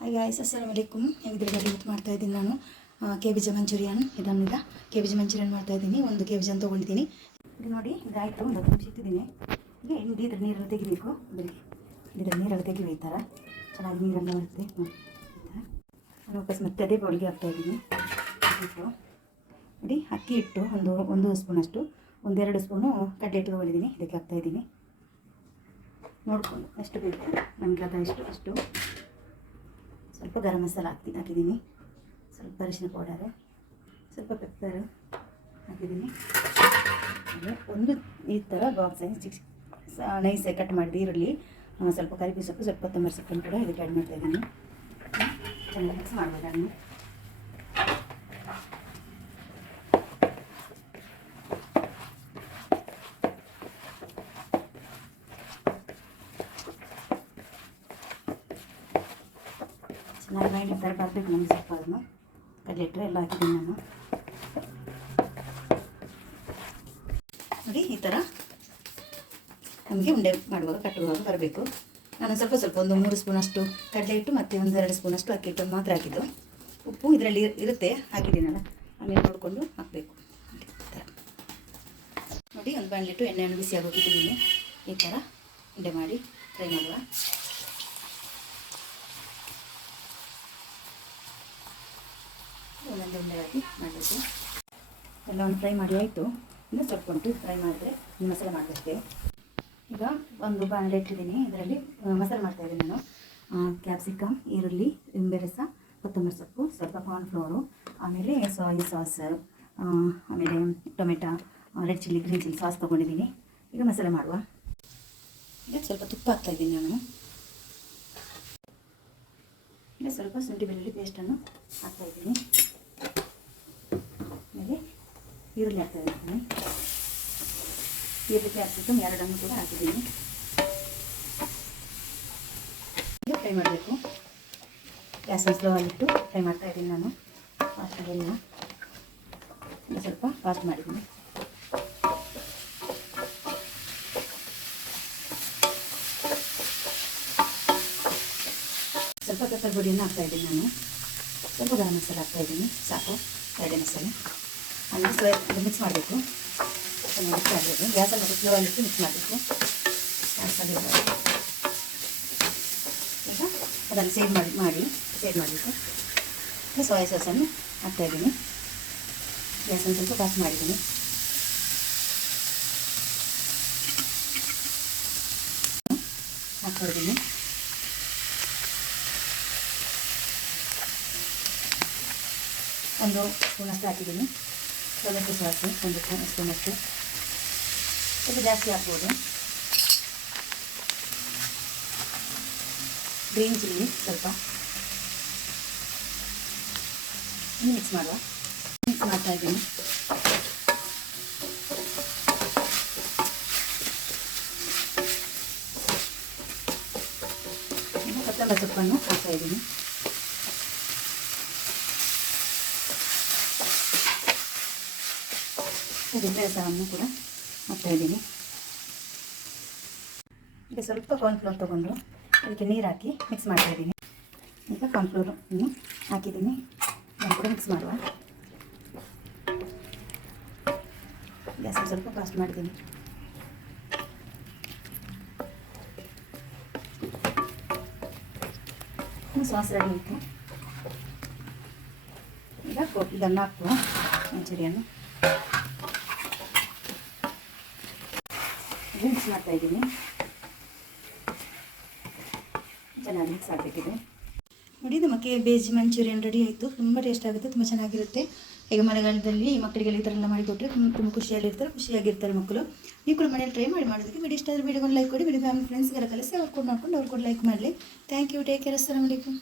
Hi guys, ಅಸ್ಸಲಾಮು ಅಲೈಕುಮ್. ಹೇಗಿದ್ರೆ ಇವತ್ತು ಮಾಡ್ತಾಯಿದ್ದೀನಿ ನಾನು KBJ ಮಂಚೂರಿಯನ್. ಇದನ್ನಿಲ್ಲ KBJ ಮಂಚೂರಿಯನ್ ಮಾಡ್ತಾಯಿದ್ದೀನಿ. 1 KBJ ತೊಗೊಂಡಿದ್ದೀನಿ. ಇದು ನೋಡಿ, ಇದಾಯಿತು. ಒಂದು 10 ನಿಮಿಷ ಇಟ್ಟಿದ್ದೀನಿ. ಈಗ ಇದ್ರ ನೀರೆಲ್ಲ ತೆಗಿಬೇಕು. ಬರೀ ಇದ್ರ ನೀರೆಲ್ಲ ತೆಗಿಬೇಕು. ಈ ಥರ ಚೆನ್ನಾಗಿ ನೀರೆಲ್ಲ ಬರುತ್ತೆ. ನಾನು ವಾಪಸ್ ಮತ್ತೆ ಅದೇ ಬೌಲ್ಗೆ ಹಾಕ್ತಾಯಿದ್ದೀನಿ. ಹಿಟ್ಟು ನೋಡಿ, ಅಕ್ಕಿ ಹಿಟ್ಟು ಒಂದು ಸ್ಪೂನಷ್ಟು, 1-2 ಸ್ಪೂನು ಕಡಲೆ ಹಿಟ್ಟು ತೊಗೊಂಡಿದ್ದೀನಿ. ಇದಕ್ಕೆ ಹಾಕ್ತಾಯಿದ್ದೀನಿ. ನೋಡಿಕೊಂಡು ಎಷ್ಟು ಬೇಕು ನಮಗೆ ಅಷ್ಟು ಸ್ವಲ್ಪ ಗರಂ ಮಸಾಲ ಹಾಕಿದ್ದೀನಿ, ಸ್ವಲ್ಪ ಅರಿಶಿನ ಪೌಡರ್, ಸ್ವಲ್ಪ ಪೆಪ್ಪರ್ ಹಾಕಿದ್ದೀನಿ. ಒಂದು ಈ ಥರ ಬಾಕ್ಸ್ ನೈಸಾಗಿ ಕಟ್ ಮಾಡಿದೆ ಈರುಳ್ಳಿ, ಸ್ವಲ್ಪ ಕರಿಬೇವು ಸೊಪ್ಪು, ಸ್ವಲ್ಪ ಕೊತ್ತಂಬರಿ ಸೊಪ್ಪನ್ನು ಕೂಡ ಇದಕ್ಕೆ ಆ್ಯಡ್ ಮಾಡ್ತಾಯಿದ್ದೀನಿ. ಚೆನ್ನಾಗಿ ಮಿಕ್ಸ್ ಮಾಡ್ಬೋದು ಅದನ್ನು. ಚೆನ್ನಾಗಿ ಗ್ರೈಂಡ್ ಥರ ಬರಬೇಕು ನಮಗೆ. ಸ್ವಲ್ಪ ಅದನ್ನು ಕಡಲೆ ಹಿಟ್ಟು ಎಲ್ಲ ಹಾಕಿದ್ದೀನಿ ನಾನು. ನೋಡಿ, ಈ ಥರ ನಮಗೆ ಉಂಡೆ ಮಾಡುವಾಗ ಕಟ್ಟುವಾಗ ಬರಬೇಕು. ನಾನು ಸ್ವಲ್ಪ ಒಂದು 3 ಸ್ಪೂನಷ್ಟು ಕಡಲೆ ಹಿಟ್ಟು ಮತ್ತು 1-2 ಸ್ಪೂನಷ್ಟು ಅಕ್ಕಿ ಹಿಟ್ಟು ಮಾತ್ರ ಹಾಕಿದ್ದು. ಉಪ್ಪು ಇದರಲ್ಲಿ ಇರುತ್ತೆ, ಹಾಕಿದ್ದೀನಲ್ಲ, ಆಮೇಲೆ ನೋಡಿಕೊಂಡು ಹಾಕಬೇಕು. ಈ ಥರ ನೋಡಿ, ಒಂದು ಬಾಣಲಿಟ್ಟು ಎಣ್ಣೆಯನ್ನು ಬಿಸಿ ಆಗೋಗಿಟ್ಟಿದ್ದೀನಿ. ಈ ಥರ ಉಂಡೆ ಮಾಡಿ ಫ್ರೈ ಮಾಡುವ. ಒಂದೊಂದು ಉಂಡೆ ಹಾಕಿ ಮಾಡಬೇಕು. ಎಲ್ಲವನ್ನು ಫ್ರೈ ಮಾಡಿ ಆಯಿತು. ಇನ್ನು ಸ್ವಲ್ಪ ಉಂಟು ಫ್ರೈ ಮಾಡಿದ್ರೆ ಮಸಾಲೆ ಮಾಡಬೇಕು. ಈಗ ಒಂದು ಬಾಣಲೆ ಇಟ್ಟಿದ್ದೀನಿ. ಇದರಲ್ಲಿ ಮಸಾಲೆ ಮಾಡ್ತಾಯಿದ್ದೀನಿ ನಾನು. ಕ್ಯಾಪ್ಸಿಕಮ್, ಈರುಳ್ಳಿ, ನಿಂಬೆ ರಸ, ಕೊತ್ತಂಬರಿ ಸೊಪ್ಪು, ಸ್ವಲ್ಪ ಕಾರ್ನ್ಫ್ಲೋರು, ಆಮೇಲೆ ಸೋಯಾ ಸಾಸ್, ಆಮೇಲೆ tomato, red chilli, green chilli sauce ತೊಗೊಂಡಿದ್ದೀನಿ. ಈಗ ಮಸಾಲೆ ಮಾಡುವ. ಈಗ ಸ್ವಲ್ಪ ತುಪ್ಪ ಹಾಕ್ತಾಯಿದ್ದೀನಿ ನಾನು. ಈಗ ಸ್ವಲ್ಪ ಶುಂಠಿ ಬೆಳ್ಳುಳ್ಳಿ ಪೇಸ್ಟನ್ನು ಹಾಕ್ತಾಯಿದ್ದೀನಿ. ಆಮೇಲೆ ಈರುಳ್ಳಿ ಹಾಕ್ತಾಯಿದ್ದೀನಿ. ಈರುಳ್ಳಿ ಕ್ಯಾಪ್ಸಿಕಮ್ 2 ಕೂಡ ಹಾಕಿದ್ದೀನಿ. ಈಗ ಫ್ರೈ ಮಾಡಬೇಕು. ಗ್ಯಾಸನ್ನು ಸ್ಲೋವಲ್ಲಿಟ್ಟು ಫ್ರೈ ಮಾಡ್ತಾಯಿದ್ದೀನಿ ನಾನು. ಫಾಸ್ಟಾಗೆಲ್ಲ ಸ್ವಲ್ಪ ಫಾಸ್ಟ್ ಮಾಡಿದ್ದೀನಿ. ಸ್ವಲ್ಪ ಪೆಪ್ಪರ್ ಪುಡಿಯನ್ನು ಹಾಕ್ತಾಯಿದ್ದೀನಿ ನಾನು. ಸ್ವಲ್ಪ ಗರಂ ಮಸಾಲೆ ಹಾಕ್ತಾಯಿದ್ದೀನಿ, ಸಾಕು. 2 ಮಸಾಲೆ ಆಮೇಲೆ ಮಿಕ್ಸ್ ಮಾಡಬೇಕು. ಮಿಕ್ಸ್ ಮಾಡಬೇಕು. ಗ್ಯಾಸಲ್ಲಿ ಸ್ಲೋವಲ್ಲಿಟ್ಟು ಮಿಕ್ಸ್ ಮಾಡಬೇಕು. ಈಗ ಅದನ್ನು ಸೈಡ್ ಮಾಡಬೇಕು. ಈಗ ಸೋಯಾ ಸಾಸನ್ನು ಹಾಕ್ತಾಯಿದ್ದೀನಿ. ಗ್ಯಾಸನ್ನು ಸ್ವಲ್ಪ ಫಾಸ್ಟ್ ಮಾಡಿದ್ದೀನಿ. ಹಾಕ್ತಾಯಿದ್ದೀನಿ. ಒಂದು ಸ್ಪೂನಷ್ಟು ಹಾಕಿದ್ದೀನಿ. ಟೊಮೆಟೊ ಸಾಸು 1 ಸ್ಪೂನಷ್ಟು, ಸ್ವಲ್ಪ ಜಾಸ್ತಿ ಹಾಕ್ಬೋದು. ಗ್ರೀನ್ ಚಿಲ್ಲಿ ಸ್ವಲ್ಪ ಮಿಕ್ಸ್ ಮಾಡ್ತಾಯಿದ್ದೀನಿ. ಕೊತ್ತಂಬರಿ ಸೊಪ್ಪನ್ನು ಹಾಕ್ತಾಯಿದ್ದೀನಿ. ನಿಂಬೆ ರಸವನ್ನು ಕೂಡ ಹಾಕ್ತಾಯಿದ್ದೀನಿ. ಈಗ ಸ್ವಲ್ಪ ಕಾರ್ನ್ಫ್ಲೋರ್ ತೊಗೊಂಡು ಅದಕ್ಕೆ ನೀರು ಹಾಕಿ ಮಿಕ್ಸ್ ಮಾಡ್ತಾಯಿದ್ದೀನಿ. ಈಗ ಕಾರ್ನ್ಫ್ಲೋರನ್ನು ಹಾಕಿದ್ದೀನಿ. ನಾನು ಕೂಡ ಮಿಕ್ಸ್ ಮಾಡುವ. ಗ್ಯಾಸನ್ನು ಸ್ವಲ್ಪ ಫಾಸ್ಟ್ ಮಾಡಿದ್ದೀನಿ. ಸಾಸ್ ರೆಡಿ ಇತ್ತು. ಈಗ ಇದನ್ನು ಹಾಕುವ ಮಂಚೂರಿಯನ್ನು ಮಿಕ್ಸ್ ಮಾಡ್ತಾಯಿದ್ದೀನಿ. ಚೆನ್ನಾಗಿ ಮಿಕ್ಸ್ ಆಗಬೇಕಿದೆ. ನೋಡಿ, ನಮ್ಮ KBJ ಮಂಚೂರಿಯನ್ ರೆಡಿ ಆಯಿತು. ತುಂಬ ಟೇಸ್ಟ್ ಆಗುತ್ತೆ, ತುಂಬ ಚೆನ್ನಾಗಿರುತ್ತೆ. ಈಗ ಮಳೆಗಾಲದಲ್ಲಿ ಮಕ್ಕಳಿಗೆಲ್ಲ ಈ ಥರ ಎಲ್ಲ ಮಾಡಿಕೊಟ್ರೆ ತುಂಬ ಖುಷಿಯಾಗಿರ್ತಾರೆ ಮಕ್ಕಳು. ನೀವು ಕೂಡ ಮನೆಯಲ್ಲಿ ಟ್ರೈ ಮಾಡೋದಕ್ಕೆ ವಿಡಿಯೋ ಇಷ್ಟ ಆದರೆ ವಿಡಿಯೋಗೊಂದು ಲೈಕ್ ಕೊಡಿ. ವಿಡಿಯೋ ಫ್ಯಾಮಿಲಿ ಫ್ರೆಂಡ್ಸ್ಗೆಲ್ಲ ಕಲಿಸಿ ಅವ್ರು ಕೂಡ ನೋಡ್ಕೊಂಡು ಅವ್ರು ಕೂಡ ಲೈಕ್ ಮಾಡಲಿ. Thank you. Take care. ಅಸ್ಸಲಾಮು ಅಲೈಕುಮ್.